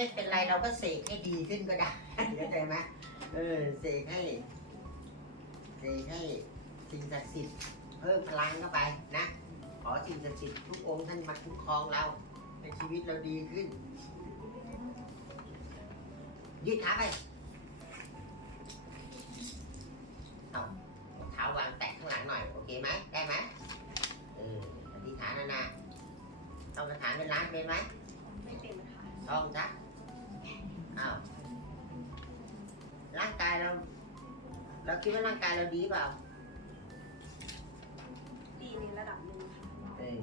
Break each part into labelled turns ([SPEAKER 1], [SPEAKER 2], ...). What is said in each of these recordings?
[SPEAKER 1] ไม่เป็นไรเราก็เสกให้ดีขึ้นก็ได้เข้าใจไหมเออเสกให้เสกให้สิ่งศักดิ์สิทธิ์เพิ่มพลังเข้าไปนะขอสิ่งศักดิ์สิทธิ์ทุกองค์ท่านมาคุ้มครองเราในชีวิตเราดีขึ้นยืดขาไปเอาเท้าวางแตะข้างหลังหน่อย โอเคไหมได้ไหมเอออธิษฐานนะนะต้องกระถานเป็นล้านเป็นไหม
[SPEAKER 2] ไม่เป็นค่ะ
[SPEAKER 1] ต้องจ้ะ อ้าวร่างกายเรา เราคิดว่าร่างกายเราดีเปล่า
[SPEAKER 2] ดีในระดับหนึ่งค่ะ
[SPEAKER 1] เออ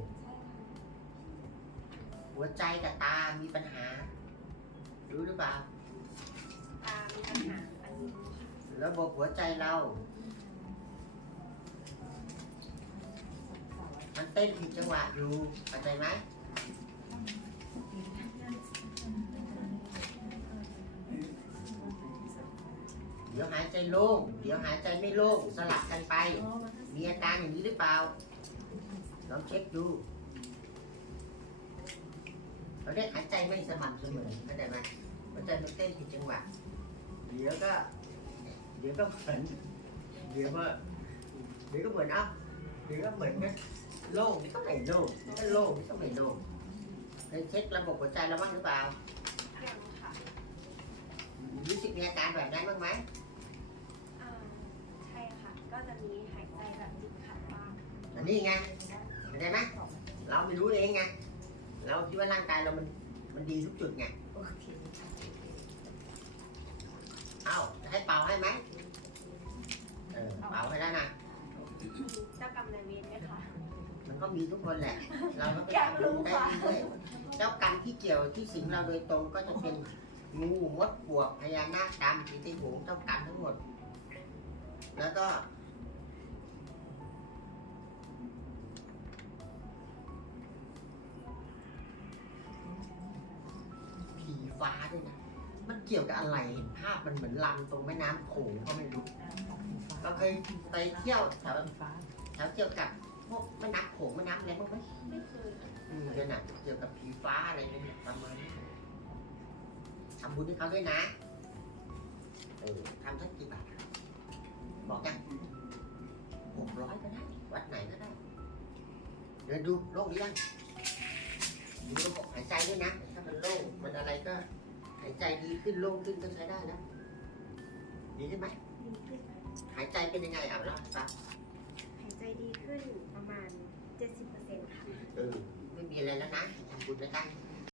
[SPEAKER 1] หัวใจกับตา มีปัญหา รู้หรือเปล่า
[SPEAKER 2] ตามีปัญหาอันนี้ค่ะ
[SPEAKER 1] ระบบหัวใจเรา มันเต้นผิดจังหวะอยู่เข้าใจไหม ดี๋ยวหายใจโล่ง เดี๋ยวหายใจไม่โล่ง สลับกันไป มีอาการอย่างนี้หรือเปล่า ลองเช็คดู เราเรียกหายใจไม่สม่ำเสมอเข้าใจไหมหัวใจมันเต้นผิดจังหวะ เดี๋ยวก็ เดี๋ยวก็เหมือน เดี๋ยวก็เดี๋ยวก็เหมือนเอ้าเดี๋ยวก็เหมือนกันโล่งนี่ก็ไม่โล่งนี่ก็โล่งนี่ก็ไม่โล่งเคยเช็คระบบหัวใจเราบ้างหรือเปล่า
[SPEAKER 2] ยังค่ะ
[SPEAKER 1] รู้สึกมีอาการแบบนั้นบ้างไหม
[SPEAKER 2] อ่าใช่ค่ะ ก็จะมีหายใจแบบติดขัดบ้าง
[SPEAKER 1] อันนี้ไงเข้าใจไหมเราไม่รู้เองไง เราคิดว่าร่างกายเรามันมันดีทุกจุดไงเอ้าจะให้เป่าให้ไหมเออเป่าให้แล้วนะ
[SPEAKER 2] มีเจ้ากรรมนายเวรไหมคะ
[SPEAKER 1] มันก็มีทุกคนแหละ เราก็ไป
[SPEAKER 2] อยาก
[SPEAKER 1] ทำ
[SPEAKER 2] รู้
[SPEAKER 1] บุญได้
[SPEAKER 2] ค่ะ
[SPEAKER 1] ดีด้วยเจ้ากรรมที่เกี่ยวที่สิงเราโดยตรงก็จะเป็นงูมดปลวกพญานาคดำผีไต้หงเจ้ากรรมทั้งหมด แล้วก็ ฟ้าด้วยนะมันเกี่ยวกับอะไรเห็นภาพมันเหมือนลำตรงแม่น้ำโขงก็ไม่รู้ก็เคยไปเที่ยวแถวแถวเกี่ยวกับพวกแม่น้ำโขงแม่น้ำอะไรบ้างไหม
[SPEAKER 2] ไม่เคย
[SPEAKER 1] อืมเนี่ยนะเกี่ยวกับผีฟ้าอะไรเนี่ยประมาณนี้ทำบุญให้เขาด้วยนะเออทำสักกี่บาทบอกกันหกร้อยก็ได้ วัดไหนก็ได้เดินดูโล่งหรือยังดูระบบหายใจด้วยนะายใจดีขึ้นโล่งขึ้นก็ใช้ได้นะดีขึ้นไหม
[SPEAKER 2] ดีขึ้น
[SPEAKER 1] หายใจเป็นยังไงอะเล่าให้ฟัง
[SPEAKER 2] หายใจดีขึ้นประมาณ 70%ค่ะ
[SPEAKER 1] เออไม่มีอะไรแล้วนะทำบุญแล้วกัน